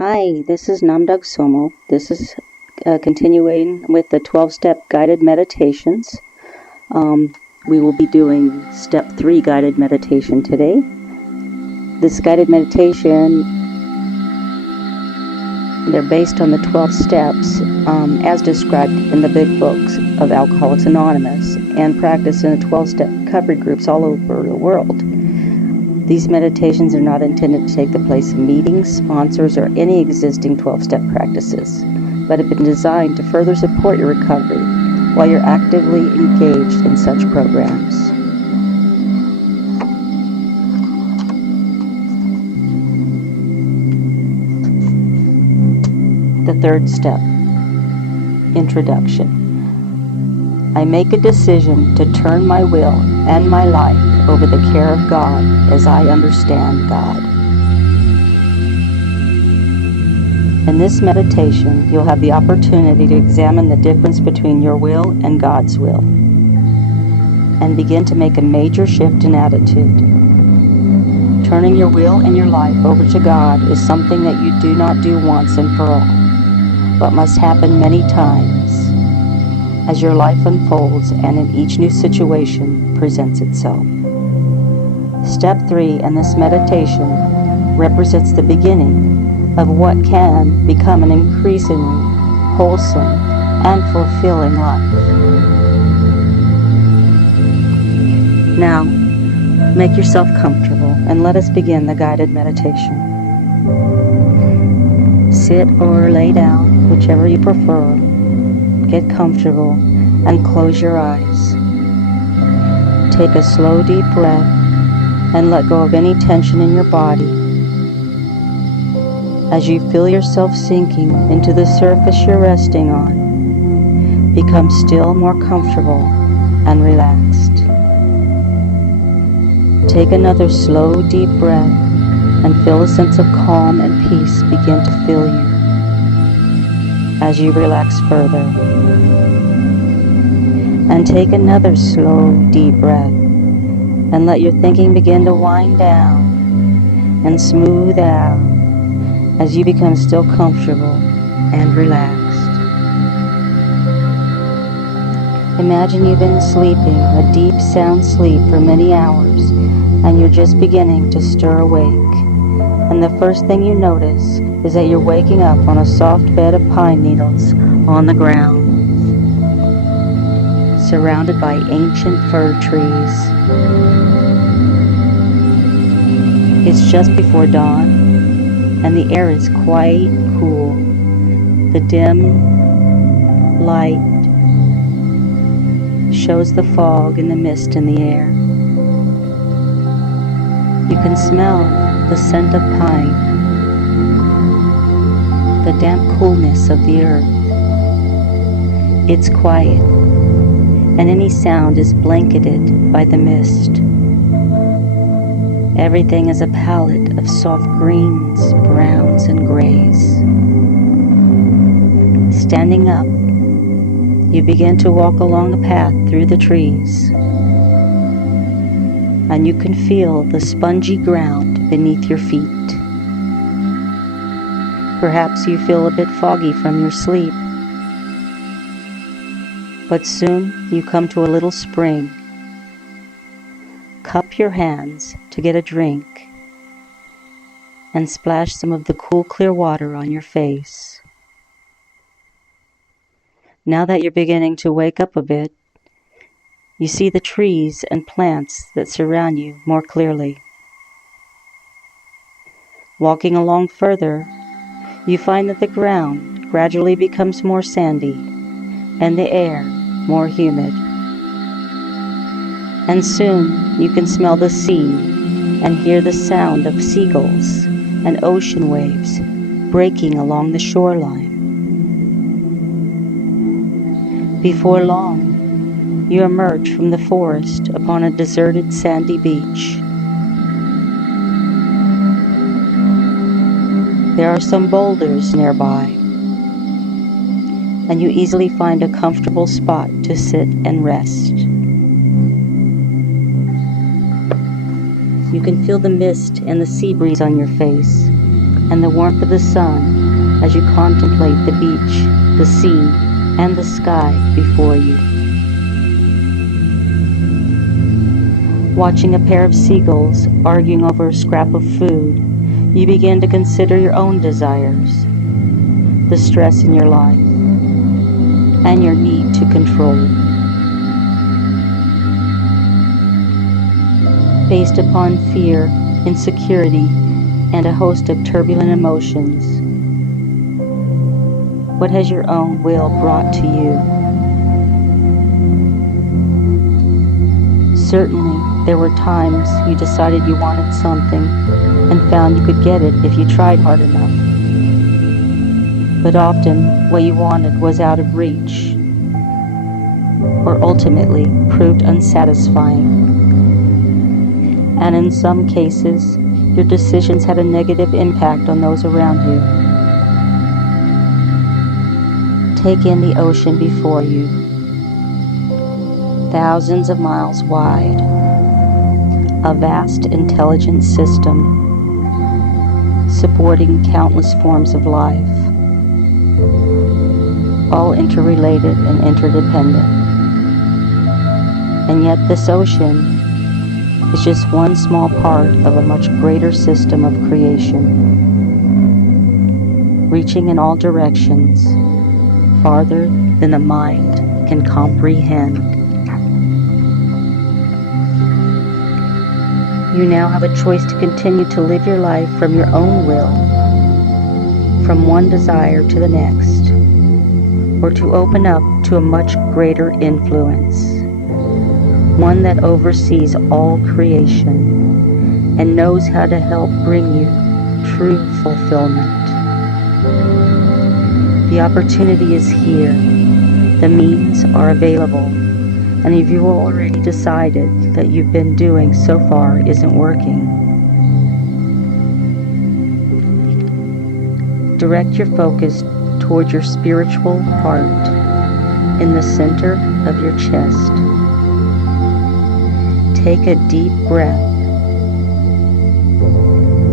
Hi, this is Namdag Somo. This is continuing with the 12-step guided meditations. We will be doing step 3 guided meditation today. This guided meditation, they're based on the 12 steps as described in the big books of Alcoholics Anonymous and practiced in the 12-step recovery groups all over the world. These meditations are not intended to take the place of meetings, sponsors, or any existing 12-step practices, but have been designed to further support your recovery while you're actively engaged in such programs. The third step, Introduction. I make a decision to turn my will and my life over the care of God as I understand God. In this meditation, you'll have the opportunity to examine the difference between your will and God's will, and begin to make a major shift in attitude. Turning your will and your life over to God is something that you do not do once and for all, but must happen many times as your life unfolds and in each new situation presents itself. Step 3 in this meditation represents the beginning of what can become an increasingly wholesome and fulfilling life. Now, make yourself comfortable and let us begin the guided meditation. Sit or lay down, whichever you prefer. Get comfortable and close your eyes. Take a slow, deep breath and let go of any tension in your body. As you feel yourself sinking into the surface you're resting on, become still more comfortable and relaxed. Take another slow, deep breath and feel a sense of calm and peace begin to fill you as you relax further. And take another slow, deep breath and let your thinking begin to wind down and smooth out as you become still comfortable and relaxed. Imagine you've been sleeping a deep sound sleep for many hours and you're just beginning to stir awake. And the first thing you notice is that you're waking up on a soft bed of pine needles on the ground, surrounded by ancient fir trees. It's just before dawn, and the air is quite cool. The dim light shows the fog and the mist in the air. You can smell the scent of pine, the damp coolness of the earth. It's quiet, and any sound is blanketed by the mist. Everything is a palette of soft greens, browns, and grays. Standing up, you begin to walk along a path through the trees, and you can feel the spongy ground beneath your feet. Perhaps you feel a bit foggy from your sleep, but soon you come to a little spring. Cup your hands to get a drink and splash some of the cool, clear water on your face. Now that you're beginning to wake up a bit, you see the trees and plants that surround you more clearly. Walking along further, you find that the ground gradually becomes more sandy and the air more humid. And soon you can smell the sea and hear the sound of seagulls and ocean waves breaking along the shoreline. Before long, you emerge from the forest upon a deserted sandy beach. There are some boulders nearby, and you easily find a comfortable spot to sit and rest. You can feel the mist and the sea breeze on your face and the warmth of the sun as you contemplate the beach, the sea, and the sky before you. Watching a pair of seagulls arguing over a scrap of food, you begin to consider your own desires, the stress in your life, and your need to control. Based upon fear, insecurity, and a host of turbulent emotions, what has your own will brought to you? Certainly, there were times you decided you wanted something and found you could get it if you tried hard enough. But often, what you wanted was out of reach, or ultimately proved unsatisfying. And in some cases, your decisions had a negative impact on those around you. Take in the ocean before you, thousands of miles wide, a vast intelligent system supporting countless forms of life, all interrelated and interdependent. And yet this ocean is just one small part of a much greater system of creation, reaching in all directions, farther than the mind can comprehend. You now have a choice to continue to live your life from your own will, from one desire to the next, or to open up to a much greater influence, one that oversees all creation and knows how to help bring you true fulfillment. The opportunity is here, the means are available, and if you've already decided that you've been doing so far isn't working, direct your focus toward your spiritual heart in the center of your chest. Take a deep breath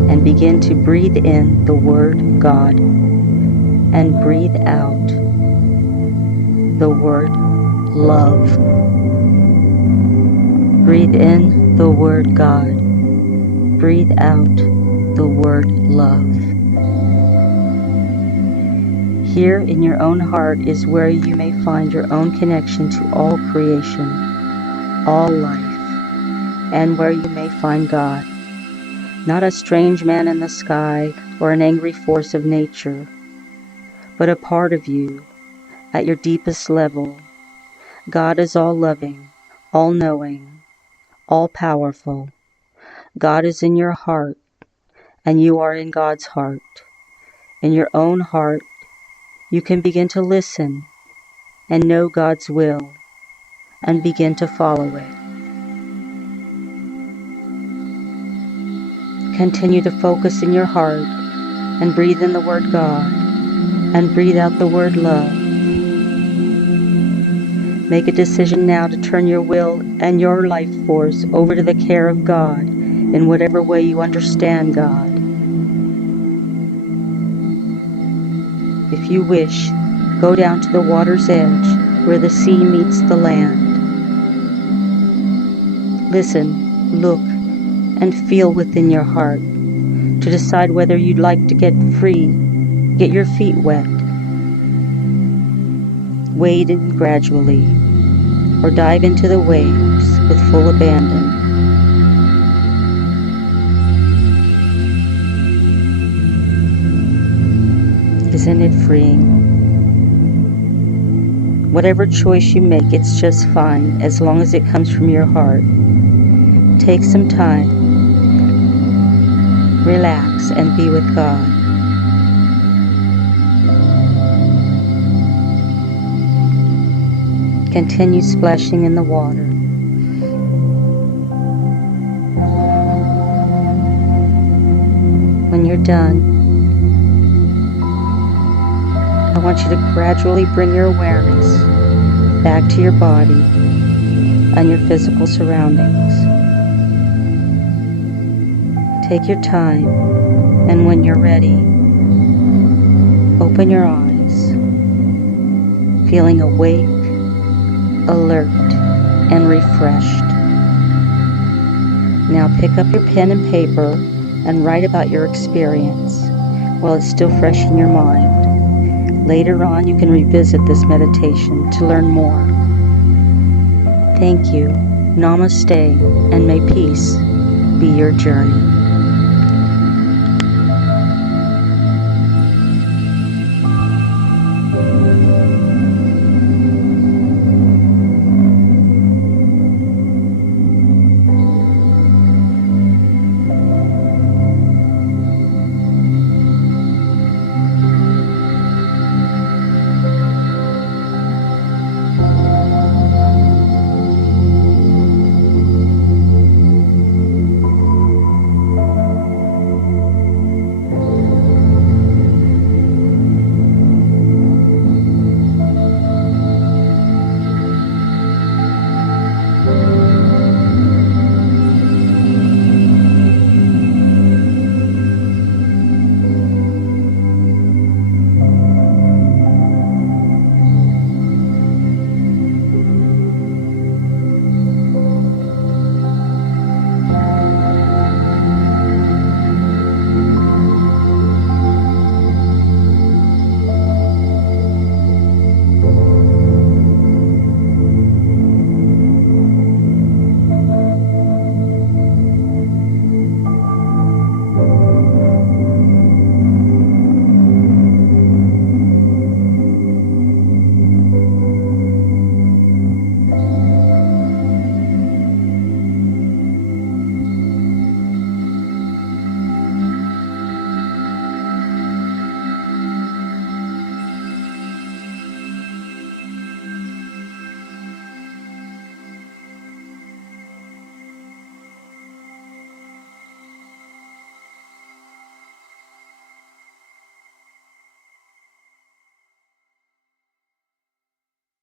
and begin to breathe in the word God and breathe out the word love. Breathe in the word God. Breathe out the word love. Here in your own heart is where you may find your own connection to all creation, all life, and where you may find God, not a strange man in the sky or an angry force of nature, but a part of you at your deepest level. God is all-loving, all-knowing, all-powerful. God is in your heart, and you are in God's heart. In your own heart, you can begin to listen and know God's will and begin to follow it. Continue to focus in your heart and breathe in the word God and breathe out the word love. Make a decision now to turn your will and your life force over to the care of God in whatever way you understand God. If you wish, go down to the water's edge where the sea meets the land. Listen, look, and feel within your heart to decide whether you'd like to get free, get your feet wet, wade in gradually, or dive into the waves with full abandon. Isn't it freeing? Whatever choice you make, it's just fine as long as it comes from your heart. Take some time, relax, and be with God. Continue splashing in the water. When you're done, I want you to gradually bring your awareness back to your body and your physical surroundings. Take your time, and when you're ready, Open your eyes, feeling awake, alert, and refreshed. Now pick up your pen and paper and write about your experience while it's still fresh in your mind. Later on, you can revisit this meditation to learn more. Thank you. Namaste, and may peace be your journey.